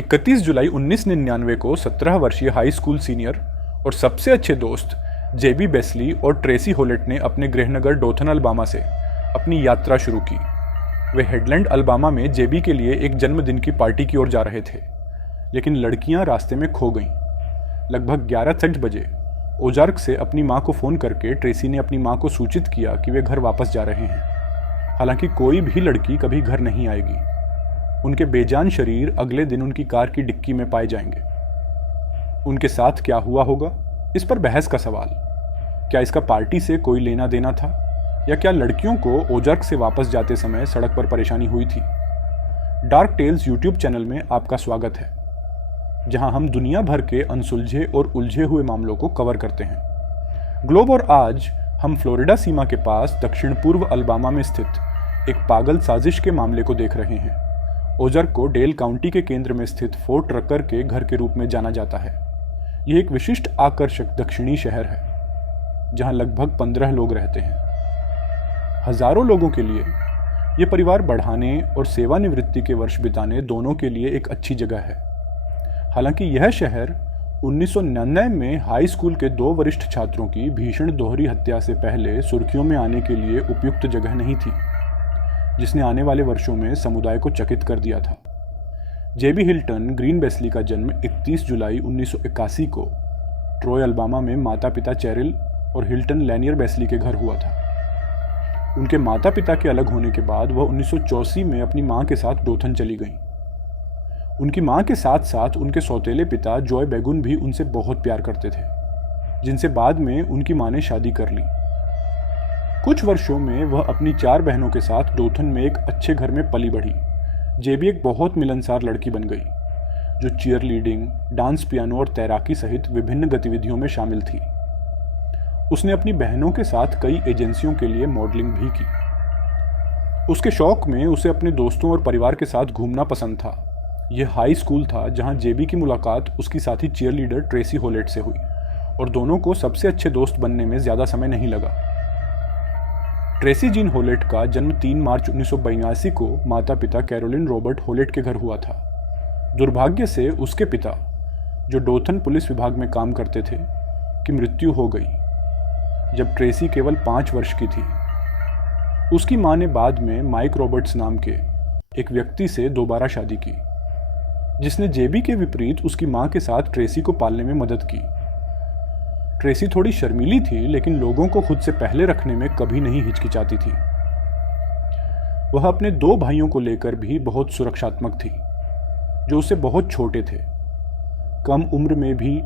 31 जुलाई 1999 को 17 वर्षीय high school senior और सबसे अच्छे दोस्त जेबी बेस्ली और ट्रेसी होलेट ने अपने गृहनगर डोथन अलबामा से अपनी यात्रा शुरू की। वे हेडलैंड अलबामा में जेबी के लिए एक जन्मदिन की पार्टी की ओर जा रहे थे, लेकिन लड़कियां रास्ते में खो गईं। लगभग 11:30 बजे ओजार्क से अपनी मां को फ़ोन करके ट्रेसी ने अपनी मां को सूचित किया कि वे घर वापस जा रहे हैं। हालांकि कोई भी लड़की कभी घर नहीं आएगी। उनके बेजान शरीर अगले दिन उनकी कार की डिक्की में पाए जाएंगे। उनके साथ क्या हुआ होगा, इस पर बहस का सवाल। क्या इसका पार्टी से कोई लेना देना था, या क्या लड़कियों को ओजार्क से वापस जाते समय सड़क पर परेशानी हुई थी? डार्क टेल्स यूट्यूब चैनल में आपका स्वागत है, जहां हम दुनिया भर के अनसुलझे और उलझे हुए मामलों को कवर करते हैं। ग्लोब और आज हम फ्लोरिडा सीमा के पास दक्षिण पूर्व अलबामा में स्थित एक पागल साजिश के मामले को देख रहे हैं। ओजार्क को डेल काउंटी के केंद्र में स्थित फोर्ट रकर के घर के रूप में जाना जाता है। यह एक विशिष्ट आकर्षक दक्षिणी शहर है, जहां लगभग 15 लोग रहते हैं। हजारों लोगों के लिए यह परिवार बढ़ाने और सेवानिवृत्ति के वर्ष बिताने दोनों के लिए एक अच्छी जगह है। हालांकि यह शहर 1999 में हाई स्कूल के 2 वरिष्ठ छात्रों की भीषण दोहरी हत्या से पहले सुर्खियों में आने के लिए उपयुक्त जगह नहीं थी, जिसने आने वाले वर्षों में समुदाय को चकित कर दिया था। जेबी हिल्टन ग्रीन बेस्ली का जन्म 31 जुलाई 1981 को ट्रोय अलबामा में माता पिता चेरिल और हिल्टन लैनियर बेस्ली के घर हुआ था। उनके माता पिता के अलग होने के बाद वह 1984 में अपनी मां के साथ डोथन चली गईं। उनकी मां के साथ साथ उनके सौतेले पिता जॉय बेगुन भी उनसे बहुत प्यार करते थे, जिनसे बाद में उनकी मां ने शादी कर ली। कुछ वर्षों में वह अपनी 4 बहनों के साथ डोथन में एक अच्छे घर में पली बढ़ी। जेबी एक बहुत मिलनसार लड़की बन गई, जो चीयर लीडिंग, डांस, पियानो और तैराकी सहित विभिन्न गतिविधियों में शामिल थी। उसने अपनी बहनों के साथ कई एजेंसियों के लिए मॉडलिंग भी की। उसके शौक में उसे अपने दोस्तों और परिवार के साथ घूमना पसंद था। यह हाई स्कूल था जहां जेबी की मुलाकात उसकी साथी चीयर लीडर ट्रेसी होलेट से हुई, और दोनों को सबसे अच्छे दोस्त बनने में ज्यादा समय नहीं लगा। ट्रेसी जीन होलेट का जन्म 3 मार्च 1982 को माता पिता कैरोलिन रॉबर्ट होलेट के घर हुआ था। दुर्भाग्य से उसके पिता, जो डोथन पुलिस विभाग में काम करते थे, की मृत्यु हो गई जब ट्रेसी केवल 5 वर्ष की थी। उसकी मां ने बाद में माइक रॉबर्ट्स नाम के एक व्यक्ति से दोबारा शादी की, जिसने जेबी के विपरीत उसकी मां के साथ ट्रेसी को पालने में मदद की। ट्रेसी थोड़ी शर्मीली थी, लेकिन लोगों को खुद से पहले रखने में कभी नहीं हिचकिचाती थी। वह अपने 2 भाइयों को लेकर भी बहुत सुरक्षात्मक थी, जो उससे बहुत छोटे थे। कम उम्र में भी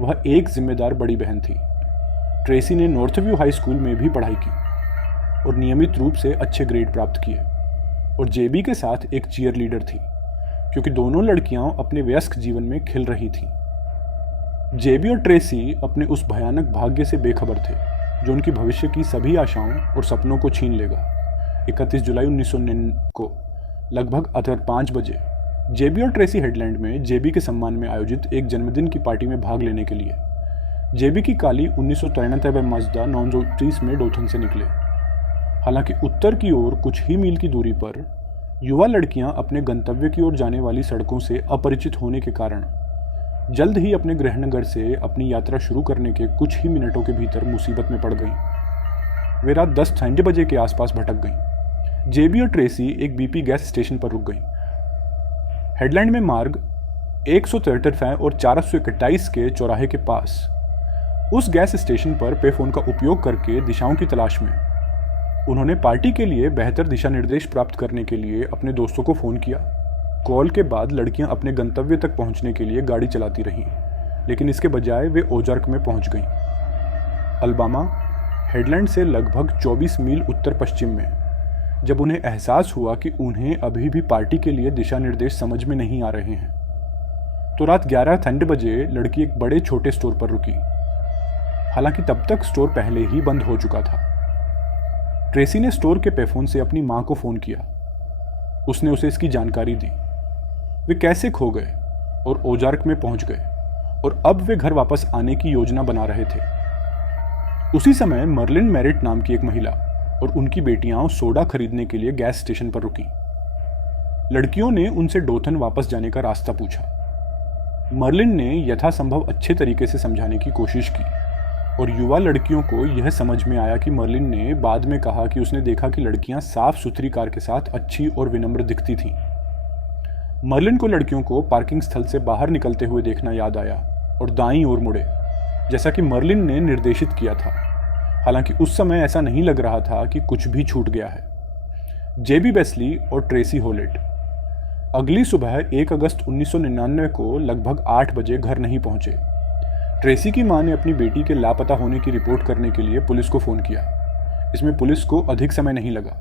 वह एक जिम्मेदार बड़ी बहन थी। ट्रेसी ने नॉर्थव्यू हाई स्कूल में भी पढ़ाई की और नियमित रूप से अच्छे ग्रेड प्राप्त किए, और जेबी के साथ एक चीयर लीडर थी, क्योंकि दोनों लड़कियां अपने वयस्क जीवन में खिल रही थीं। जेबी और ट्रेसी अपने उस भयानक भाग्य से बेखबर थे, जो उनकी भविष्य की सभी आशाओं और सपनों को छीन लेगा। 31 जुलाई 1999 को लगभग 5 बजे जेबी और ट्रेसी हेडलैंड में जेबी के सम्मान में आयोजित एक जन्मदिन की पार्टी में भाग लेने के लिए जेबी की काली 1993 माजदा 930 में डोथन से निकले। हालांकि उत्तर की ओर कुछ ही मील की दूरी पर युवा लड़कियां अपने गंतव्य की ओर जाने वाली सड़कों से अपरिचित होने के कारण जल्द ही अपने गृहनगर से अपनी यात्रा शुरू करने के कुछ ही मिनटों के भीतर मुसीबत में पड़ गईं। वे रात 10:30 बजे के आसपास भटक गईं। जेबी और ट्रेसी एक बीपी गैस स्टेशन पर रुक गईं। हेडलैंड में मार्ग 163 और 421 के चौराहे के पास उस गैस स्टेशन पर पेफोन का उपयोग करके दिशाओं की तलाश में उन्होंने पार्टी के लिए बेहतर दिशा निर्देश प्राप्त करने के लिए अपने दोस्तों को फ़ोन किया। कॉल के बाद लड़कियां अपने गंतव्य तक पहुंचने के लिए गाड़ी चलाती रहीं, लेकिन इसके बजाय वे ओजार्क में पहुंच गईं। अलबामा हेडलैंड से लगभग 24 मील उत्तर पश्चिम में। जब उन्हें एहसास हुआ कि उन्हें अभी भी पार्टी के लिए दिशा निर्देश समझ में नहीं आ रहे हैं, तो रात 11:30 बजे लड़की एक बड़े छोटे स्टोर पर रुकी। हालांकि तब तक स्टोर पहले ही बंद हो चुका था। ट्रेसी ने स्टोर के पेफोन से अपनी मां को फ़ोन किया। उसने उसे इसकी जानकारी दी। वे कैसे खो गए और ओजार्क में पहुंच गए, और अब वे घर वापस आने की योजना बना रहे थे। उसी समय मर्लिन मेरिट नाम की एक महिला और उनकी बेटियां सोडा खरीदने के लिए गैस स्टेशन पर रुकी। लड़कियों ने उनसे डोथन वापस जाने का रास्ता पूछा, मर्लिन ने यथासंभव अच्छे तरीके से समझाने की कोशिश की और युवा लड़कियों को यह समझ में आया कि मर्लिन ने बाद में कहा कि उसने देखा कि लड़कियां साफ सुथरी कार के साथ अच्छी और विनम्र दिखती थीं। मर्लिन को लड़कियों को पार्किंग स्थल से बाहर निकलते हुए देखना याद आया और दाईं ओर मुड़े, जैसा कि मर्लिन ने निर्देशित किया था। हालांकि उस समय ऐसा नहीं लग रहा था कि कुछ भी छूट गया है। जेबी बेस्ली और ट्रेसी होलेट अगली सुबह 1 अगस्त 1999 को लगभग 8 बजे घर नहीं पहुंचे। ट्रेसी की मां ने अपनी बेटी के लापता होने की रिपोर्ट करने के लिए पुलिस को फ़ोन किया। इसमें पुलिस को अधिक समय नहीं लगा।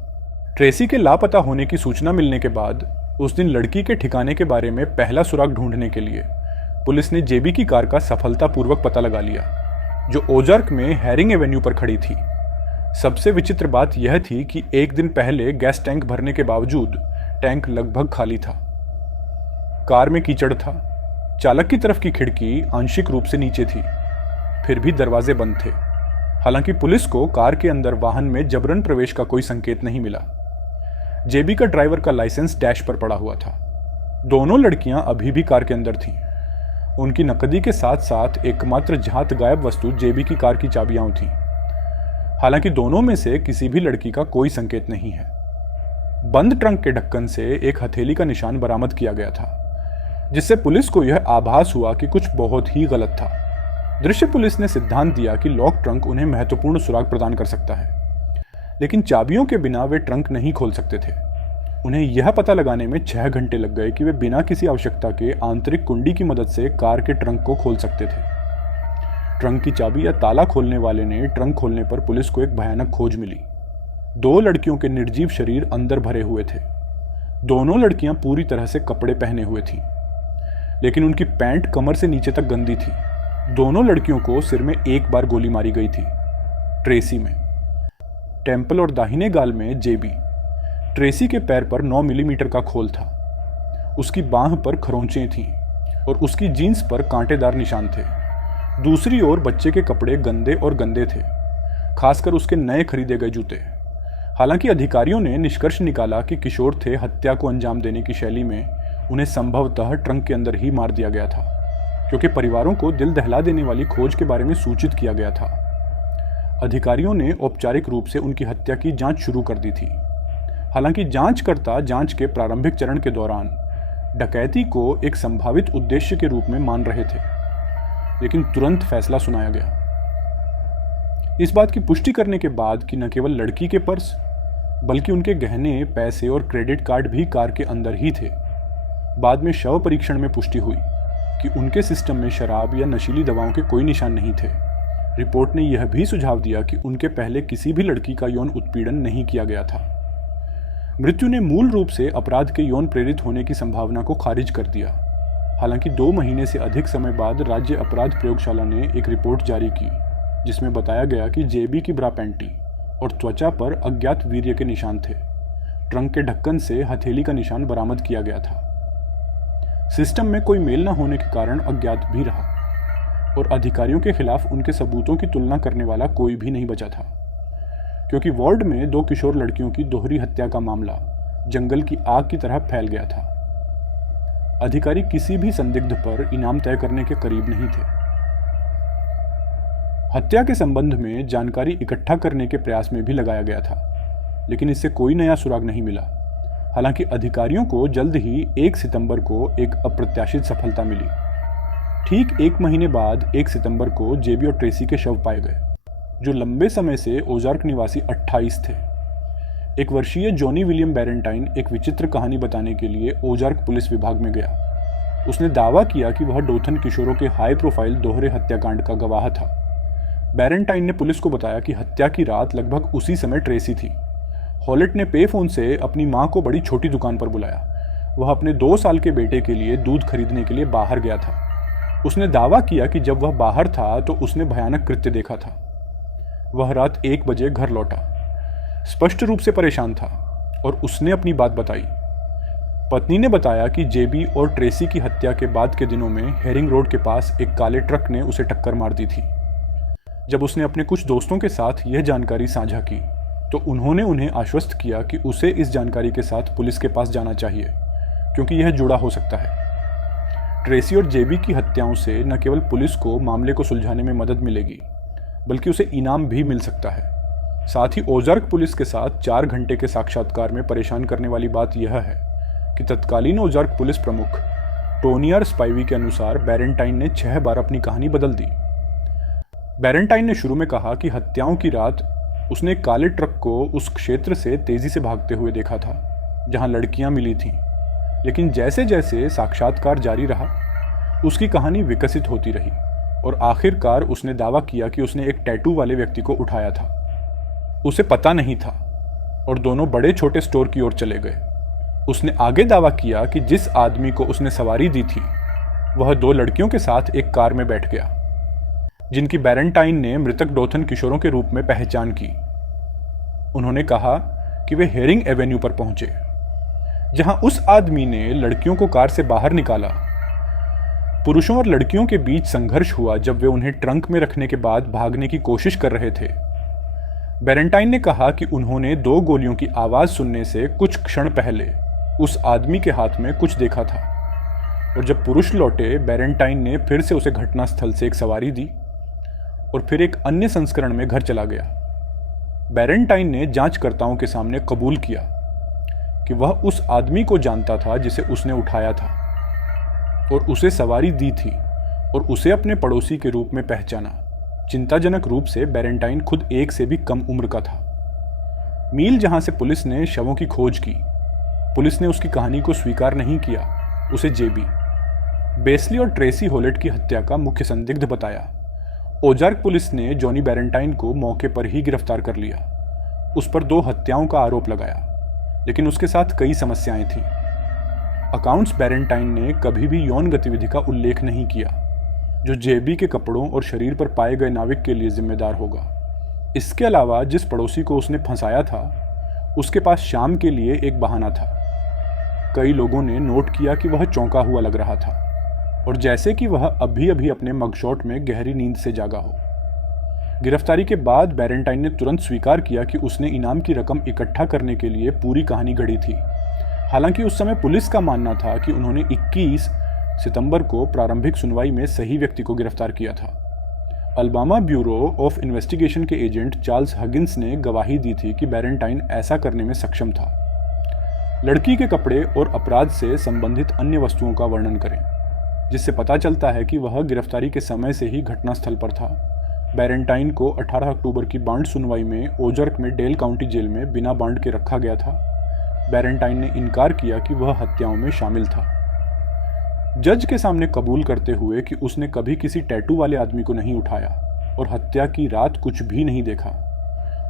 ट्रेसी के लापता होने की सूचना मिलने के बाद उस दिन लड़की के ठिकाने के बारे में पहला सुराग ढूंढने के लिए पुलिस ने जेबी की कार का सफलतापूर्वक पता लगा लिया, जो ओजार्क में हैरिंग एवेन्यू पर खड़ी थी। सबसे विचित्र बात यह थी कि एक दिन पहले गैस टैंक भरने के बावजूद टैंक लगभग खाली था। कार में कीचड़ था। चालक की तरफ की खिड़की आंशिक रूप से नीचे थी, फिर भी दरवाजे बंद थे। हालांकि पुलिस को कार के अंदर वाहन में जबरन प्रवेश का कोई संकेत नहीं मिला। जेबी का ड्राइवर का लाइसेंस डैश पर पड़ा हुआ था। दोनों लड़कियां अभी भी कार के अंदर थीं। उनकी नकदी के साथ साथ एकमात्र झात गायब वस्तु जेबी की कार की चाबियां थीं। हालांकि दोनों में से किसी भी लड़की का कोई संकेत नहीं है। बंद ट्रंक के ढक्कन से एक हथेली का निशान बरामद किया गया था, जिससे पुलिस को यह आभास हुआ कि कुछ बहुत ही गलत था। दृश्य पुलिस ने सिद्धांत दिया कि लॉक ट्रंक उन्हें महत्वपूर्ण सुराग प्रदान कर सकता है, लेकिन चाबियों के बिना वे ट्रंक नहीं खोल सकते थे। उन्हें यह पता लगाने में 6 घंटे लग गए कि वे बिना किसी आवश्यकता के आंतरिक कुंडी की मदद से कार के ट्रंक को खोल सकते थे। ट्रंक की चाबी या ताला खोलने वाले ने ट्रंक खोलने पर पुलिस को एक भयानक खोज मिली। 2 लड़कियों के निर्जीव शरीर अंदर भरे हुए थे। दोनों लड़कियां पूरी तरह से कपड़े पहने हुए थीं, लेकिन उनकी पैंट कमर से नीचे तक गंदी थी। दोनों लड़कियों को सिर में एक बार गोली मारी गई थी, ट्रेसी में टेम्पल और दाहिने गाल में जेबी। ट्रेसी के पैर पर 9 मिलीमीटर का खोल था। उसकी बांह पर खरोंचें थीं और उसकी जीन्स पर कांटेदार निशान थे। दूसरी ओर बच्चे के कपड़े गंदे और गंदे थे, खासकर उसके नए खरीदे गए जूते। हालांकि अधिकारियों ने निष्कर्ष निकाला कि किशोर थे हत्या को अंजाम देने की शैली में उन्हें संभवतः ट्रंक के अंदर ही मार दिया गया था, क्योंकि परिवारों को दिल दहला देने वाली खोज के बारे में सूचित किया गया था। अधिकारियों ने औपचारिक रूप से उनकी हत्या की जांच शुरू कर दी थी। हालांकि जांचकर्ता जांच के प्रारंभिक चरण के दौरान डकैती को एक संभावित उद्देश्य के रूप में मान रहे थे, लेकिन तुरंत फैसला सुनाया गया। इस बात की पुष्टि करने के बाद कि न केवल लड़की के पर्स बल्कि उनके गहने, पैसे और क्रेडिट कार्ड भी कार के अंदर ही थे। बाद में शव परीक्षण में पुष्टि हुई कि उनके सिस्टम में शराब या नशीली दवाओं के कोई निशान नहीं थे। रिपोर्ट ने यह भी सुझाव दिया कि उनके पहले किसी भी लड़की का यौन उत्पीड़न नहीं किया गया था। मृत्यु ने मूल रूप से अपराध के यौन प्रेरित होने की संभावना को खारिज कर दिया। हालांकि 2 महीने से अधिक समय बाद राज्य अपराध प्रयोगशाला ने एक रिपोर्ट जारी की, जिसमें बताया गया कि जेबी की ब्रा पैंटी और त्वचा पर अज्ञात वीर्य के निशान थे। ट्रंक के ढक्कन से हथेली का निशान बरामद किया गया था। सिस्टम में कोई मेल न होने के कारण अज्ञात भी रहा और अधिकारियों के खिलाफ उनके सबूतों की तुलना करने वाला कोई भी नहीं बचा था, क्योंकि वार्ड में 2 किशोर लड़कियों की दोहरी हत्या का मामला जंगल की आग की तरह फैल गया था। अधिकारी किसी भी संदिग्ध पर इनाम तय करने के करीब नहीं थे। हत्या के संबंध में जानकारी इकट्ठा करने के प्रयास में भी लगाया गया था, लेकिन इससे कोई नया सुराग नहीं मिला। हालांकि अधिकारियों को जल्द ही 1 सितंबर को एक अप्रत्याशित सफलता मिली। ठीक 1 महीने बाद 1 सितंबर को जेबी और ट्रेसी के शव पाए गए, जो लंबे समय से ओजार्क निवासी 28 थे। 1 वर्षीय जॉनी विलियम बैरेंटाइन एक विचित्र कहानी बताने के लिए ओजार्क पुलिस विभाग में गया। उसने दावा किया कि वह डोथन किशोरों के हाई प्रोफाइल दोहरे हत्याकांड का गवाह था। बैरेंटाइन ने पुलिस को बताया कि हत्या की रात लगभग उसी समय ट्रेसी थी। हॉलेट ने पे फोन से अपनी मां को बड़ी छोटी दुकान पर बुलाया। वह अपने 2 साल के बेटे के लिए दूध खरीदने के लिए बाहर गया था। उसने दावा किया कि जब वह बाहर था तो उसने भयानक कृत्य देखा था। वह रात 1 बजे घर लौटा, स्पष्ट रूप से परेशान था और उसने अपनी बात बताई। पत्नी ने बताया कि जेबी और ट्रेसी की हत्या के बाद के दिनों में हेरिंग रोड के पास एक काले ट्रक ने उसे टक्कर मार दी थी। जब उसने अपने कुछ दोस्तों के साथ यह जानकारी साझा की तो उन्होंने उन्हें आश्वस्त किया कि उसे इस जानकारी के साथ पुलिस के पास जाना चाहिए, क्योंकि यह जुड़ा हो सकता है। ट्रेसी और जेबी की हत्याओं से न केवल पुलिस को मामले को सुलझाने में मदद मिलेगी, बल्कि उसे इनाम भी मिल सकता है। साथ ही ओज़ार्क पुलिस के साथ 4 घंटे के साक्षात्कार में परेशान करने वाली बात यह है कि तत्कालीन ओज़ार्क पुलिस प्रमुख टोनियर स्पाइवी के अनुसार बैरेंटाइन ने 6 बार अपनी कहानी बदल दी। बैरेंटाइन ने शुरू में कहा कि हत्याओं की रात उसने एक काले ट्रक को उस क्षेत्र से तेजी से भागते हुए देखा था जहां लड़कियां मिली थीं, लेकिन जैसे जैसे साक्षात्कार जारी रहा उसकी कहानी विकसित होती रही और आखिरकार उसने दावा किया कि उसने एक टैटू वाले व्यक्ति को उठाया था। उसे पता नहीं था और दोनों बड़े छोटे स्टोर की ओर चले गए। उसने आगे दावा किया कि जिस आदमी को उसने सवारी दी थी वह 2 लड़कियों के साथ एक कार में बैठ गया, जिनकी बैरेंटाइन ने मृतक डोथन किशोरों के रूप में पहचान की। उन्होंने कहा कि वे हेरिंग एवेन्यू पर पहुंचे, जहां उस आदमी ने लड़कियों को कार से बाहर निकाला। पुरुषों और लड़कियों के बीच संघर्ष हुआ जब वे उन्हें ट्रंक में रखने के बाद भागने की कोशिश कर रहे थे। बैरेंटाइन ने कहा कि उन्होंने 2 गोलियों की आवाज सुनने से कुछ क्षण पहले उस आदमी के हाथ में कुछ देखा था, और जब पुरुष लौटे बैरेंटाइन ने फिर से उसे घटनास्थल से एक सवारी दी और फिर एक अन्य संस्करण में घर चला गया। बैरेंटाइन ने जांचकर्ताओं के सामने कबूल किया कि वह उस आदमी को जानता था जिसे उसने उठाया था और उसे सवारी दी थी और उसे अपने पड़ोसी के रूप में पहचाना। चिंताजनक रूप से बैरेंटाइन खुद 1 से भी कम उम्र का था। मील जहां से पुलिस ने शवों की खोज की, पुलिस ने उसकी कहानी को स्वीकार नहीं किया। उसे जेबी, बेस्ली और ट्रेसी होलेट की हत्या का मुख्य संदिग्ध बताया। ओज़ार्क पुलिस ने जॉनी बैरेंटाइन को मौके पर ही गिरफ्तार कर लिया। उस पर 2 हत्याओं का आरोप लगाया, लेकिन उसके साथ कई समस्याएं थीं। अकाउंट्स बैरेंटाइन ने कभी भी यौन गतिविधि का उल्लेख नहीं किया, जो जेबी के कपड़ों और शरीर पर पाए गए नाविक के लिए जिम्मेदार होगा। इसके अलावा जिस पड़ोसी को उसने फंसाया था उसके पास शाम के लिए एक बहाना था। कई लोगों ने नोट किया कि वह चौंका हुआ लग रहा था और जैसे कि वह अभी अभी अपने मगशॉट में गहरी नींद से जागा हो। गिरफ्तारी के बाद बैरेंटाइन ने तुरंत स्वीकार किया कि उसने इनाम की रकम इकट्ठा करने के लिए पूरी कहानी गढ़ी थी। हालांकि उस समय पुलिस का मानना था कि उन्होंने 21 सितंबर को प्रारंभिक सुनवाई में सही व्यक्ति को गिरफ्तार किया था। अल्बामा ब्यूरो ऑफ इन्वेस्टिगेशन के एजेंट चार्ल्स हगिन्स ने गवाही दी थी कि बैरेंटाइन ऐसा करने में सक्षम था। लड़की के कपड़े और अपराध से संबंधित अन्य वस्तुओं का वर्णन करें, जिससे पता चलता है कि वह गिरफ्तारी के समय से ही घटनास्थल पर था। बैरेंटाइन को 18 अक्टूबर की बांड सुनवाई में ओज़ार्क में डेल काउंटी जेल में बिना बांड के रखा गया था। बैरेंटाइन ने इनकार किया कि वह हत्याओं में शामिल था, जज के सामने कबूल करते हुए कि उसने कभी किसी टैटू वाले आदमी को नहीं उठाया और हत्या की रात कुछ भी नहीं देखा।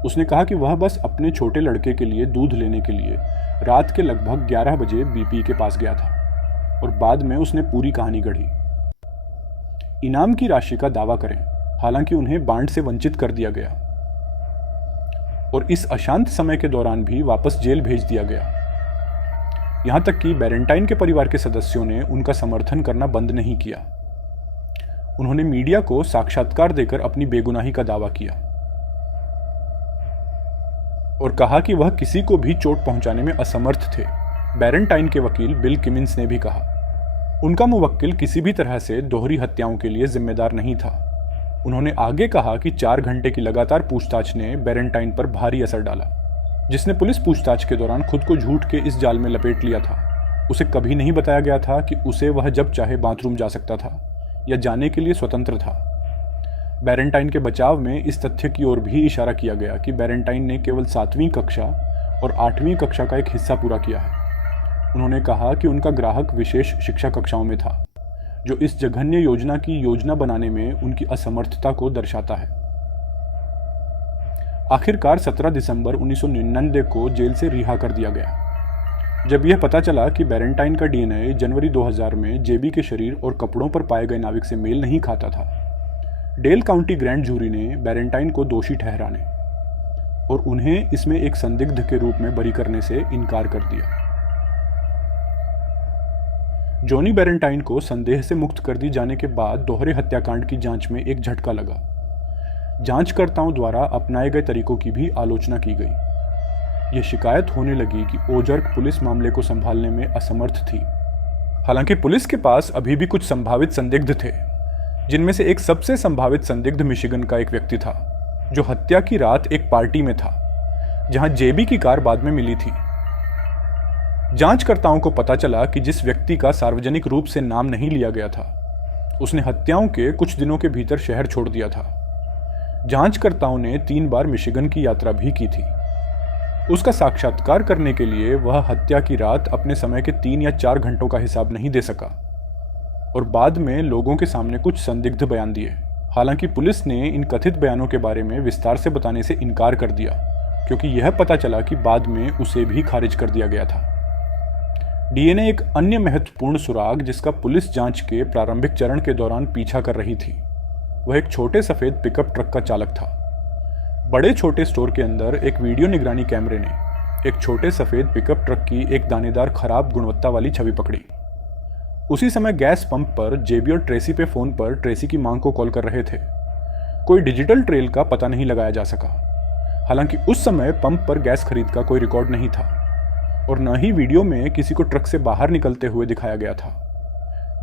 उसने कहा कि वह बस अपने छोटे लड़के के लिए दूध लेने के लिए रात के लगभग 11 बजे बीपी के पास गया था और बाद में उसने पूरी कहानी गढ़ी। इनाम की राशि का दावा करें, हालांकि उन्हें बांड से वंचित कर दिया गया और इस अशांत समय के दौरान भी वापस जेल भेज दिया गया। यहां तक कि बैरेंटाइन के परिवार के सदस्यों ने उनका समर्थन करना बंद नहीं किया। उन्होंने मीडिया को साक्षात्कार देकर अपनी बेगुनाही का दावा किया और कहा कि वह किसी को भी चोट पहुंचाने में असमर्थ थे। बैरेंटाइन के वकील बिल किमिंस ने भी कहा उनका मुवक्किल किसी भी तरह से दोहरी हत्याओं के लिए जिम्मेदार नहीं था। उन्होंने आगे कहा कि 4 घंटे की लगातार पूछताछ ने बैरेंटाइन पर भारी असर डाला, जिसने पुलिस पूछताछ के दौरान खुद को झूठ के इस जाल में लपेट लिया था। उसे कभी नहीं बताया गया था कि उसे वह जब चाहे बाथरूम जा सकता था या जाने के लिए स्वतंत्र था। बैरेंटाइन के बचाव में इस तथ्य की ओर भी इशारा किया गया कि बैरेंटाइन ने केवल 7वीं कक्षा और 8वीं कक्षा का एक हिस्सा पूरा किया है। उन्होंने कहा कि उनका ग्राहक विशेष शिक्षा कक्षाओं में था, जो इस जघन्य योजना की योजना बनाने में उनकी असमर्थता को दर्शाता है। आखिरकार 17 दिसंबर 1999 को जेल से रिहा कर दिया गया, जब यह पता चला कि बैरेंटाइन का डीएनए जनवरी 2000 में जेबी के शरीर और कपड़ों पर पाए गए नाविक से मेल नहीं खाता था। डेल काउंटी ग्रैंड जूरी ने बैरेंटाइन को दोषी ठहराने और उन्हें इसमें एक संदिग्ध के रूप में बरी करने से इनकार कर दिया। जॉनी बैरेंटाइन को संदेह से मुक्त कर दी जाने के बाद दोहरे हत्याकांड की जांच में एक झटका लगा। जांचकर्ताओं द्वारा अपनाए गए तरीकों की भी आलोचना की गई। यह शिकायत होने लगी कि ओज़ार्क पुलिस मामले को संभालने में असमर्थ थी। हालांकि पुलिस के पास अभी भी कुछ संभावित संदिग्ध थे, जिनमें से एक सबसे संभावित संदिग्ध मिशिगन का एक व्यक्ति था जो हत्या की रात एक पार्टी में था जहां जेबी की कार बाद में मिली थी। जांचकर्ताओं को पता चला कि जिस व्यक्ति का सार्वजनिक रूप से नाम नहीं लिया गया था, उसने हत्याओं के कुछ दिनों के भीतर शहर छोड़ दिया था। जांचकर्ताओं ने 3 बार मिशिगन की यात्रा भी की थी। उसका साक्षात्कार करने के लिए वह हत्या की रात अपने समय के 3 या 4 घंटों का हिसाब नहीं दे सका और बाद में लोगों के सामने कुछ संदिग्ध बयान दिए। हालांकि पुलिस ने इन कथित बयानों के बारे में विस्तार से बताने से इनकार कर दिया, क्योंकि यह पता चला कि बाद में उसे भी खारिज कर दिया गया था। डीएनए एक अन्य महत्वपूर्ण सुराग जिसका पुलिस जांच के प्रारंभिक चरण के दौरान पीछा कर रही थी, वह एक छोटे सफेद पिकअप ट्रक का चालक था। बड़े छोटे स्टोर के अंदर एक वीडियो निगरानी कैमरे ने एक छोटे सफेद पिकअप ट्रक की एक दानेदार खराब गुणवत्ता वाली छवि पकड़ी। उसी समय गैस पंप पर जेबी और ट्रेसी पे फोन पर ट्रेसी की मांग को कॉल कर रहे थे। कोई डिजिटल ट्रेल का पता नहीं लगाया जा सका। हालांकि उस समय पंप पर गैस खरीद का कोई रिकॉर्ड नहीं था और न ही वीडियो में किसी को ट्रक से बाहर निकलते हुए दिखाया गया था।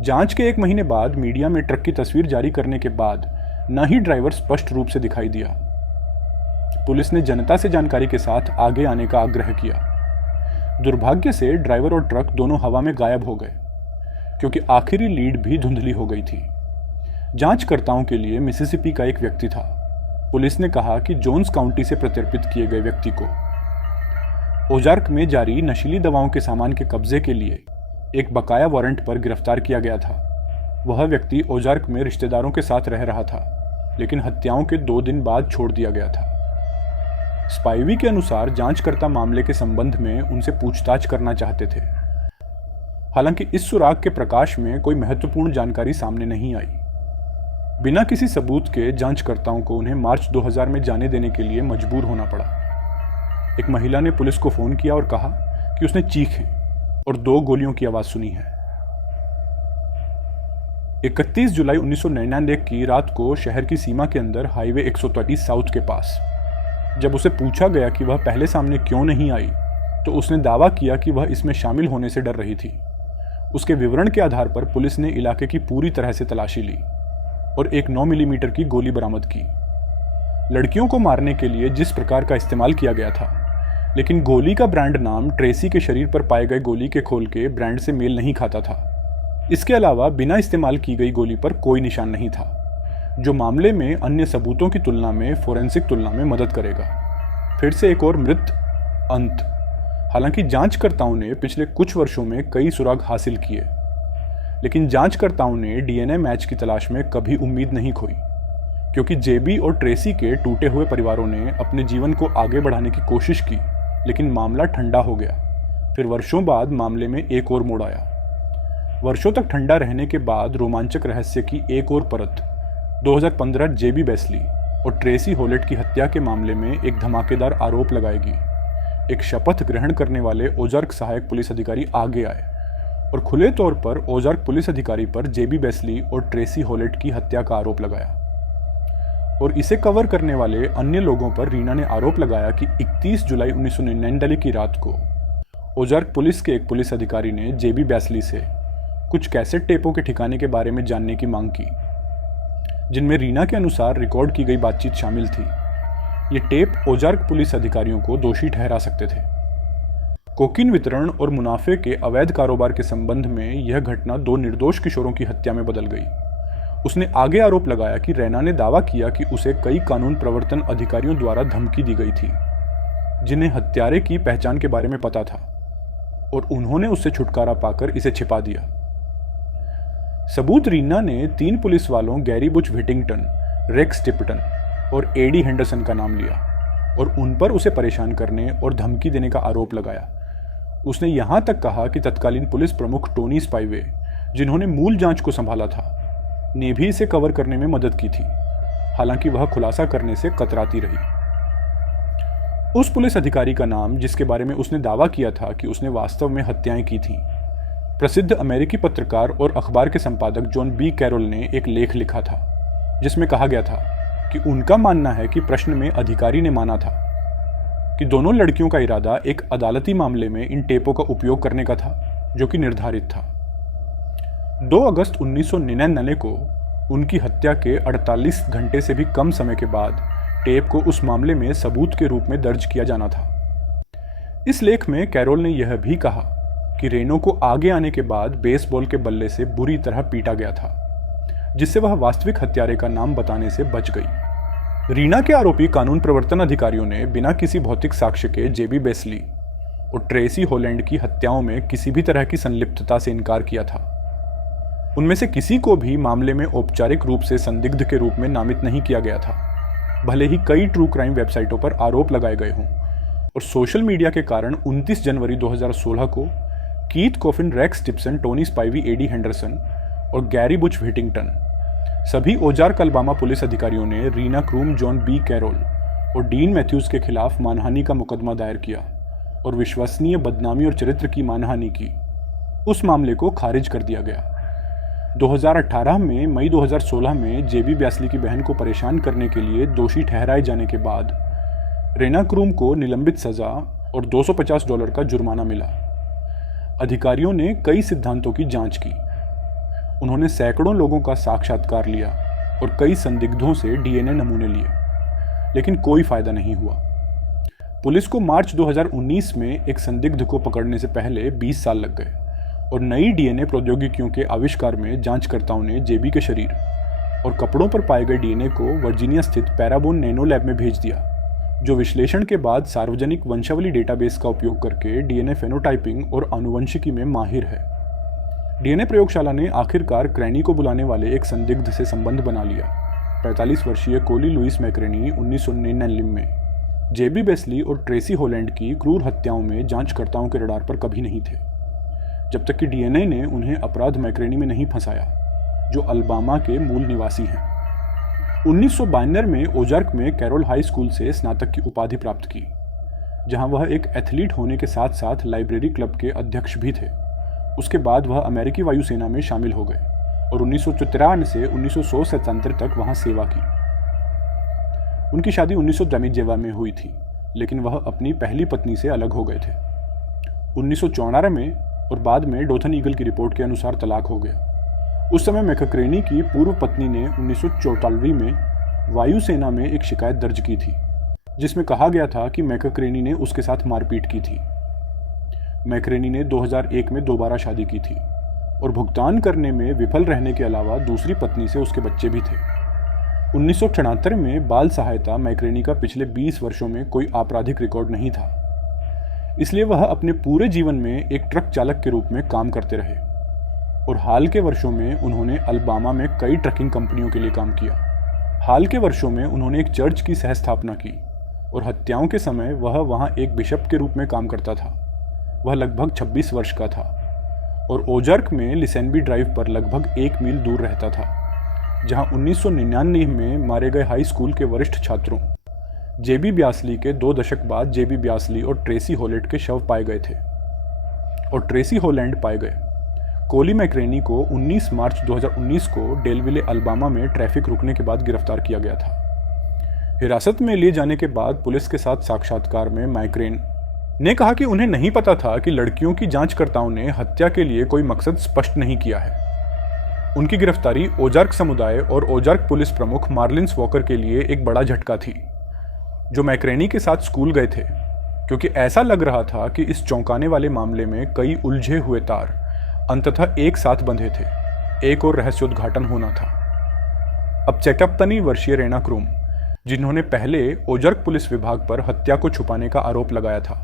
जांच के 1 महीने बाद मीडिया में ट्रक की तस्वीर जारी करने के बाद न ही ड्राइवर स्पष्ट रूप से दिखाई दिया। पुलिस ने जनता से जानकारी के साथ आगे आने का आग्रह किया। दुर्भाग्य से ड्राइवर और ट्रक दोनों हवा में गायब हो गए, क्योंकि आखिरी लीड भी धुंधली हो गई थी। जांचकर्ताओं के लिए मिसिसिपी का एक व्यक्ति था। पुलिस ने कहा कि जोन्स काउंटी से प्रत्यर्पित किए गए व्यक्ति को ओजार्क में जारी नशीली दवाओं के सामान के कब्जे के लिए एक बकाया वारंट पर गिरफ्तार किया गया था। वह व्यक्ति ओजार्क में रिश्तेदारों के साथ रह रहा था, लेकिन हत्याओं के 2 दिन बाद छोड़ दिया गया था। स्पाइवी के अनुसार जांचकर्ता मामले के संबंध में उनसे पूछताछ करना चाहते थे। हालांकि इस सुराग के प्रकाश में कोई महत्वपूर्ण जानकारी सामने नहीं आई। बिना किसी सबूत के जांचकर्ताओं को उन्हें मार्च 2000 में जाने देने के लिए मजबूर होना पड़ा। एक महिला ने पुलिस को फोन किया और कहा कि उसने चीखें और 2 गोलियों की आवाज सुनी है। 31 जुलाई 1999 की रात को शहर की सीमा के अंदर हाईवे 133 साउथ के पास जब उसे पूछा गया कि वह पहले सामने क्यों नहीं आई, तो उसने दावा किया कि वह इसमें शामिल होने से डर रही थी। उसके विवरण के आधार पर पुलिस ने इलाके की पूरी तरह से तलाशी ली और एक 9 मिलीमीटर की गोली बरामद की। लड़कियों को मारने के लिए जिस प्रकार का इस्तेमाल किया गया था, लेकिन गोली का ब्रांड नाम ट्रेसी के शरीर पर पाए गए गोली के खोल के ब्रांड से मेल नहीं खाता था। इसके अलावा बिना इस्तेमाल की गई गोली पर कोई निशान नहीं था, जो मामले में अन्य सबूतों की तुलना में फोरेंसिक तुलना में मदद करेगा। फिर से एक और मृत अंत। हालांकि जांचकर्ताओं ने पिछले कुछ वर्षों में कई सुराग हासिल किए, लेकिन जांचकर्ताओं ने डीएनए मैच की तलाश में कभी उम्मीद नहीं खोई, क्योंकि जेबी और ट्रेसी के टूटे हुए परिवारों ने अपने जीवन को आगे बढ़ाने की कोशिश की, लेकिन मामला ठंडा हो गया। फिर वर्षों बाद मामले में एक और मोड़ आया। वर्षों तक ठंडा रहने के बाद रोमांचक रहस्य की एक और परत 2015 जेबी बेस्ली और ट्रेसी होलेट की हत्या के मामले में एक धमाकेदार आरोप लगाएगी। एक शपथ ग्रहण करने वाले ओजार्क सहायक पुलिस अधिकारी आगे आए और खुले तौर पर ओजार्क पुलिस अधिकारी पर जेबी बेस्ली और ट्रेसी होलेट की हत्या का आरोप लगाया। और इसे कवर करने वाले अन्य लोगों पर रीना ने आरोप लगाया कि 31 जुलाई 1999 की रात को ओजार्क पुलिस के एक पुलिस अधिकारी ने जेबी बेस्ली से कुछ कैसेट टेपों के ठिकाने के बारे में जानने की मांग की, जिनमें रीना के अनुसार रिकॉर्ड की गई बातचीत शामिल थी। ये टेप ओजार्क पुलिस अधिकारियों को दोषी ठहरा सकते थे। कोकीन वितरण और मुनाफे के अवैध कारोबार के संबंध में यह घटना 2 निर्दोष किशोरों की हत्या में बदल गई। उसने आगे आरोप लगाया कि रैना ने दावा किया कि उसे कई कानून प्रवर्तन अधिकारियों द्वारा धमकी दी गई थी, जिन्हें हत्यारे की पहचान के बारे में पता था, और उन्होंने उससे छुटकारा पाकर इसे छिपा दिया। सबूत रीना ने 3 पुलिस वालों गैरी बुच व्हिटिंगटन, रेक्स टिप्टन और एडी हेंडरसन का नाम लिया और उन पर उसे परेशान करने और धमकी देने का आरोप लगाया। उसने यहां तक कहा कि तत्कालीन पुलिस प्रमुख टोनी स्पाइवे, जिन्होंने मूल जांच को संभाला था, ने भी इसे कवर करने में मदद की थी। हालांकि वह खुलासा करने से कतराती रही। उस पुलिस अधिकारी का नाम, जिसके बारे में उसने दावा किया था कि उसने वास्तव में हत्याएं की थीं, प्रसिद्ध अमेरिकी पत्रकार और अखबार के संपादक जॉन बी कैरोल ने एक लेख लिखा था, जिसमें कहा गया था कि उनका मानना है कि प्रश्न में अधिकारी ने माना था कि दोनों लड़कियों का इरादा एक अदालती मामले में इन टेपों का उपयोग करने का था, जो कि निर्धारित था। 2 अगस्त 1999 को उनकी हत्या के 48 घंटे से भी कम समय के बाद टेप को उस मामले में सबूत के रूप में दर्ज किया जाना था। इस लेख में कैरोल ने यह भी कहा कि रेनो को आगे आने के बाद बेसबॉल के बल्ले से बुरी तरह पीटा गया था, जिससे वह वास्तविक हत्यारे का नाम बताने से बच गई। रीना के आरोपी कानून प्रवर्तन अधिकारियों ने बिना किसी भौतिक साक्ष्य के जेबी बेस्ली और ट्रेसी होलैंड की हत्याओं में किसी भी तरह की संलिप्तता से इनकार किया था। उनमें से किसी को भी मामले में औपचारिक रूप से संदिग्ध के रूप में नामित नहीं किया गया था, भले ही कई ट्रू क्राइम वेबसाइटों पर आरोप लगाए गए हों। और सोशल मीडिया के कारण 29 जनवरी 2016 को Keith Coffin, Rex Tipson, Tony Spivey, Eddie Henderson और गैरी बुच व्हिटिंगटन सभी ओजार्क अल्बामा पुलिस अधिकारियों ने Rena Croom, John B Carroll और डीन मैथ्यूज के खिलाफ मानहानि का मुकदमा दायर किया और विश्वसनीय बदनामी और चरित्र की मानहानि की उस मामले को खारिज कर दिया गया। 2018 में मई 2016 में जेबी ब्यास्ली की बहन को परेशान करने के लिए दोषी ठहराए जाने के बाद रेना क्रूम को निलंबित सजा और $250 का जुर्माना मिला। अधिकारियों ने कई सिद्धांतों की जांच की। उन्होंने सैकड़ों लोगों का साक्षात्कार लिया और कई संदिग्धों से डीएनए नमूने लिए, लेकिन कोई फायदा नहीं हुआ। पुलिस को मार्च 2019 में एक संदिग्ध को पकड़ने से पहले 20 साल लग गए और नई डीएनए प्रौद्योगिकियों के आविष्कार में जांचकर्ताओं ने जेबी के शरीर और कपड़ों पर पाए गए डीएनए को वर्जीनिया स्थित पैराबोन नैनो लैब में भेज दिया, जो विश्लेषण के बाद सार्वजनिक वंशावली डेटाबेस का उपयोग करके डीएनए फेनोटाइपिंग और आनुवंशिकी में माहिर है। डीएनए प्रयोगशाला ने आखिरकार क्रैनी को बुलाने वाले एक संदिग्ध से संबंध बना लिया। 45 वर्षीय कोली लुइस मैक्रेनी 1999 में जेबी बेस्ली और ट्रेसी होलैंड की क्रूर हत्याओं में जांचकर्ताओं के रडार पर कभी नहीं थे, जब तक कि डीएनए ने उन्हें अपराध मैक्रेनी में नहीं फंसाया, जो अल्बामा के मूल निवासी हैं। 1992 में ओजार्क में कैरोल हाई स्कूल से स्नातक की उपाधि प्राप्त की, जहां वह एक एथलीट होने के साथ साथ लाइब्रेरी क्लब के अध्यक्ष भी थे। उसके बाद वह अमेरिकी वायुसेना में शामिल हो गए और 1994 से 1997 तक वहां सेवा की। उनकी शादी 1900 में हुई थी, लेकिन वह अपनी पहली पत्नी से अलग हो गए थे। 1994 में और बाद में डोथन ईगल की रिपोर्ट के अनुसार तलाक हो गया। उस समय मैकक्रेनी की पूर्व पत्नी ने 1944 में वायुसेना में एक शिकायत दर्ज की थी, जिसमें कहा गया था कि मैकक्रेनी ने उसके साथ मारपीट की थी। मैक्रेनी ने 2001 में दोबारा शादी की थी और भुगतान करने में विफल रहने के अलावा दूसरी पत्नी से उसके बच्चे भी थे। 1978 में बाल सहायता मैक्रेनी का पिछले 20 वर्षों में कोई आपराधिक रिकॉर्ड नहीं था, इसलिए वह अपने पूरे जीवन में एक ट्रक चालक के रूप में काम करते रहे और हाल के वर्षों में उन्होंने अल्बामा में कई ट्रकिंग कंपनियों के लिए काम किया। हाल के वर्षों में उन्होंने एक चर्च की सहस्थापना की और हत्याओं के समय वह वहां एक बिशप के रूप में काम करता था। वह लगभग 26 वर्ष का था और ओजार्क में लिसेनबी ड्राइव पर लगभग 1 मील दूर रहता था, जहां 1999 में मारे गए हाई स्कूल के वरिष्ठ छात्रों जेबी ब्यास्ली के 2 दशक बाद जेबी ब्यास्ली और ट्रेसी होलैंड के शव पाए गए थे और ट्रेसी होलैंड पाए गए। कोली मैक्रेनी को 19 मार्च 2019 को डेलविले अल्बामा में ट्रैफिक रुकने के बाद गिरफ्तार किया गया था। हिरासत में लिए जाने के बाद पुलिस के साथ साक्षात्कार में मैक्रेन ने कहा कि उन्हें नहीं पता था कि लड़कियों की जांचकर्ताओं ने हत्या के लिए कोई मकसद स्पष्ट नहीं किया है। उनकी गिरफ्तारी ओजार्क समुदाय और ओजार्क पुलिस प्रमुख मार्लिन्स वॉकर के लिए एक बड़ा झटका थी, जो मैक्रेनी के साथ स्कूल गए थे, क्योंकि ऐसा लग रहा था कि इस चौंकाने वाले मामले में कई उलझे हुए तार अंततः एक साथ बंधे थे। एक और रहस्योद्घाटन होना था। अब 54 वर्षीय रेना क्रूम, जिन्होंने पहले ओजार्क पुलिस विभाग पर हत्या को छुपाने का आरोप लगाया था,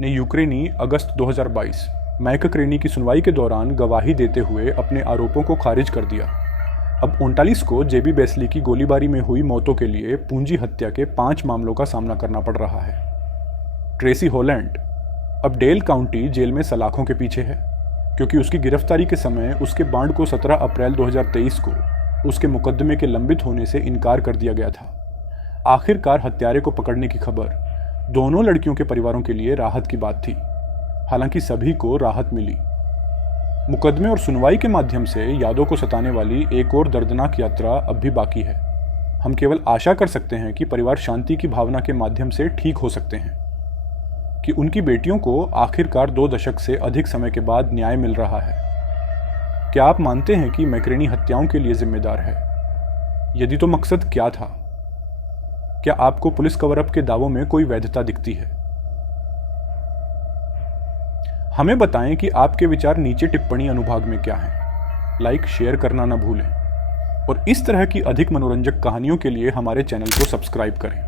ने यूक्रेनी अगस्त 2022 मैकक्रेनी की सुनवाई के दौरान गवाही देते हुए अपने आरोपों को खारिज कर दिया। अब 39 को जेबी बेस्ली की गोलीबारी में हुई मौतों के लिए पूंजी हत्या के 5 मामलों का सामना करना पड़ रहा है। ट्रेसी होलैंड अब डेल काउंटी जेल में सलाखों के पीछे है, क्योंकि उसकी गिरफ्तारी के समय उसके बांड को 17 अप्रैल 2023 को उसके मुकदमे के लंबित होने से इनकार कर दिया गया था। आखिरकार हत्यारे को पकड़ने की खबर दोनों लड़कियों के परिवारों के लिए राहत की बात थी। हालांकि सभी को राहत मिली। मुकदमे और सुनवाई के माध्यम से यादों को सताने वाली एक और दर्दनाक यात्रा अब भी बाकी है। हम केवल आशा कर सकते हैं कि परिवार शांति की भावना के माध्यम से ठीक हो सकते हैं, कि उनकी बेटियों को आखिरकार 2 दशक से अधिक समय के बाद न्याय मिल रहा है। क्या आप मानते हैं कि मैक्रेनी हत्याओं के लिए जिम्मेदार है? यदि तो मकसद क्या था? क्या आपको पुलिस कवरअप के दावों में कोई वैधता दिखती है? हमें बताएं कि आपके विचार नीचे टिप्पणी अनुभाग में क्या हैं। लाइक शेयर करना ना भूलें और इस तरह की अधिक मनोरंजक कहानियों के लिए हमारे चैनल को सब्सक्राइब करें।